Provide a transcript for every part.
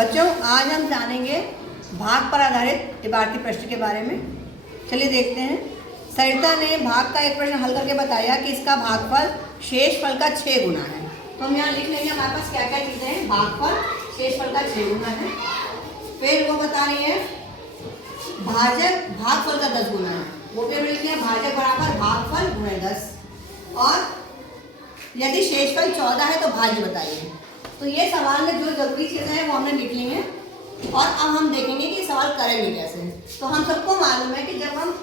बच्चों आज हम जानेंगे भाग पर आधारित इबारती प्रश्न के बारे में। चलिए देखते हैं। सरिता ने भाग का एक प्रश्न हल करके बताया कि इसका भागफल शेषफल का 6 गुना है। तो हम यहाँ लिख लेंगे हमारे पास क्या क्या चीज़ें हैं। भागफल शेषफल का 6 गुना है। फिर वो बता रही है भाजक भागफल का 10 गुना है। वो भी हम लिखते हैं भाजक बराबर भागफल गुणे 10। और यदि शेषफल 14 है तो भाज्य बताइए। तो ये सवाल में जो जरूरी चीज़ें हैं वो हमने लिख ली हैं। और अब हम देखेंगे कि सवाल करेंगे कैसे। तो हम सबको मालूम है कि जब हम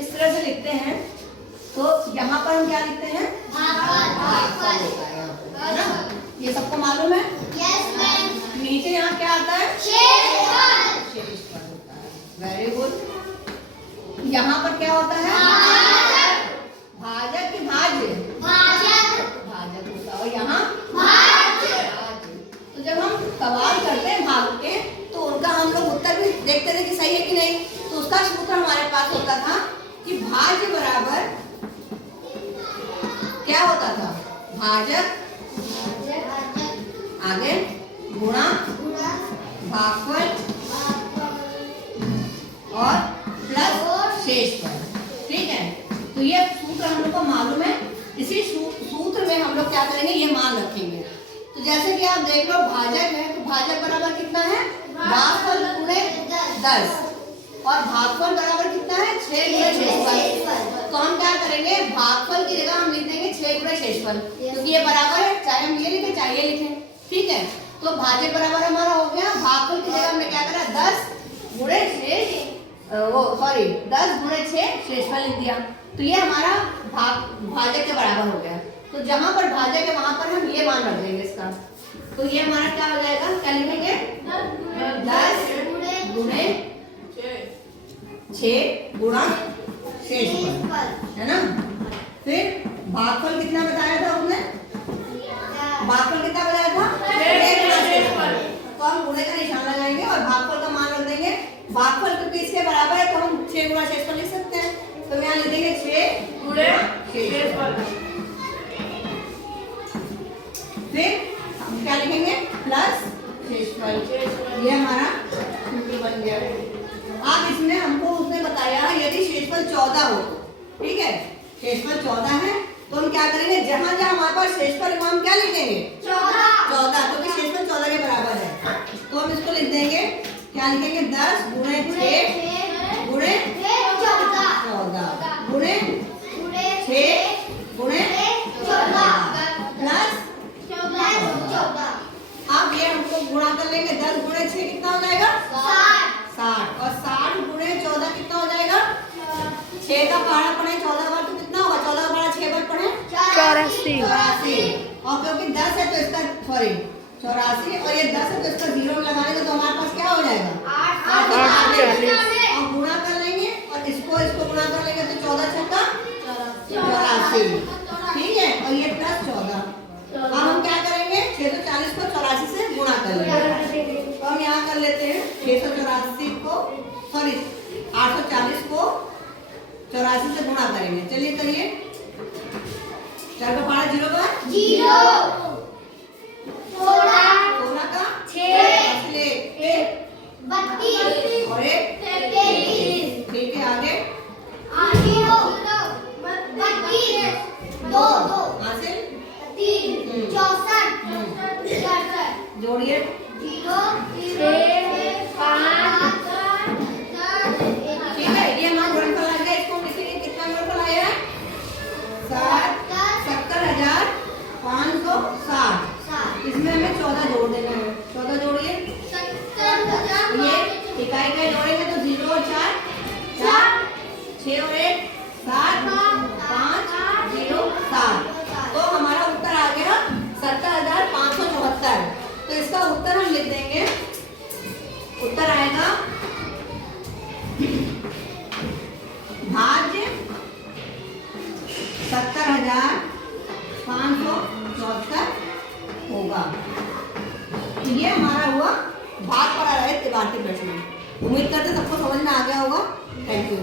इस तरह से लिखते हैं तो यहाँ पर हम क्या लिखते हैं, भागफल होता है यहाँ पे, है ना? ये सबको मालूम है। Yes ma'am. नीचे यहाँ क्या आता है, शेषफल होता है। Very good. यहाँ पर क्या होता है, भाजक की भाज्य, भाजक होता है। और यहाँ तो जब हम सवाल करते हैं भाग के तो उनका हम लोग उत्तर भी देखते थे कि सही है कि नहीं। तो उसका सूत्र हमारे पास होता था कि भाज्य बराबर क्या होता था, भाजक आगे गुणा भागफल और प्लस शेषफल। ठीक है, तो ये सूत्र हम लोग को मालूम है। इसी सूत्र में हम लोग क्या करेंगे, ये मान रखेंगे। तो जैसे कि आप देख लो भाजक है तो भाजक बराबर कितना है, भागफल गुणे 10। और भागफल बराबर कितना है, 6 गुणे शेषफल। तो हम क्या करेंगे, भागफल की जगह हम लिख देंगे 6 गुणे शेषफल, क्योंकि ये बराबर है, चाहे हम ये लिखें चाहे ये लिखें। ठीक है, तो भाजक बराबर हमारा हो गया। भागफल की जगह हमने क्या करा, 10 गुणे 6 शेषफल लिख दिया। तो ये हमारा भाजक के बराबर हो गया। तो जहां पर भाजक है वहां पर हम ये मान रख देंगे इसका। तो ये हमारा क्या हो जाएगा, क्या लिखेंगे, 10 गुणे 6 गुणा शेषफल, है ना। फिर भागफल कितना बताया था उसने, भागफल कितना बताया था, 6 गुणा शेषफल। तो हम गुणे का निशान लगाएंगे और भागफल का मान रख देंगे। भागफल क्योंकि इसके बराबर है तो हम 6 गुणा शेषफल लिख सकते हैं। तो यहाँ लिख देंगे 6 गुणे शेषफल। फिर हम क्या लिखेंगे, प्लस शेषफल। ये हमारा सूत्र बन गया। अब इसमें हमको उसने बताया यदि शेषफल 14 हो, ठीक है, शेषफल 14 है तो हम क्या करेंगे, जहां जहां हमारे पास शेषफल है हम क्या लिखेंगे, 14, क्योंकि शेषफल 14 के बराबर है। तो हम इसको लिख देंगे, क्या लिखेंगे, 10 गुणे 6 गुणे 14 गुणे 6 गुणे 14 प्लस 14। अब ये हमको गुणा कर लेंगे, 10 गुणे 6 कितना हो जाएगा, 60। और 60 गुणे 14 कितना हो जाएगा, 6 का पहाड़ा पढ़े 14 बार तो कितना होगा, 14 का पहाड़ा 6 बार पढ़े 84। और क्योंकि 10 है तो इसका 84 और ये 10 है तो इसका 0 लगाएंगे तो हमारे पास क्या हो जाएगा, 840। और गुणा कर लेंगे और इसको गुणा कर लेंगे तो 14 छक्का 84। ठीक है, और ये प्लस 14। अब हम क्या करेंगे, 640 को 84 से गुणा कर लेंगे। तो हम यहाँ कर लेते हैं 684 को 840 को 84 से गुणा करेंगे। चलिए करिए, 4 का पहाड़ा 0 का 16 का 6 और 1 33। ठीक है, आगे 2 हासिल 3 64 जोड़िए 0 5। ठीक है, ये हमारा गुणनफल आ गया। इसको हम लिखेंगे, कितना गुणनफल आया है, 70,560। इसमें हमें 14 जोड़ देना है। 14 जोड़िए, ये इकाई का जोड़ेंगे तो 0 और 4 6 और 1 7 5 0 7। तो हमारा उत्तर आ गया 70,574। तो इसका उत्तर हम लिख देंगे, उत्तर आएगा भाज्य 70,574 होगा। तो ये हमारा हुआ भाग पर आधारित इबारती प्रश्न। उम्मीद करते सबको समझ में आ गया होगा। Thank you.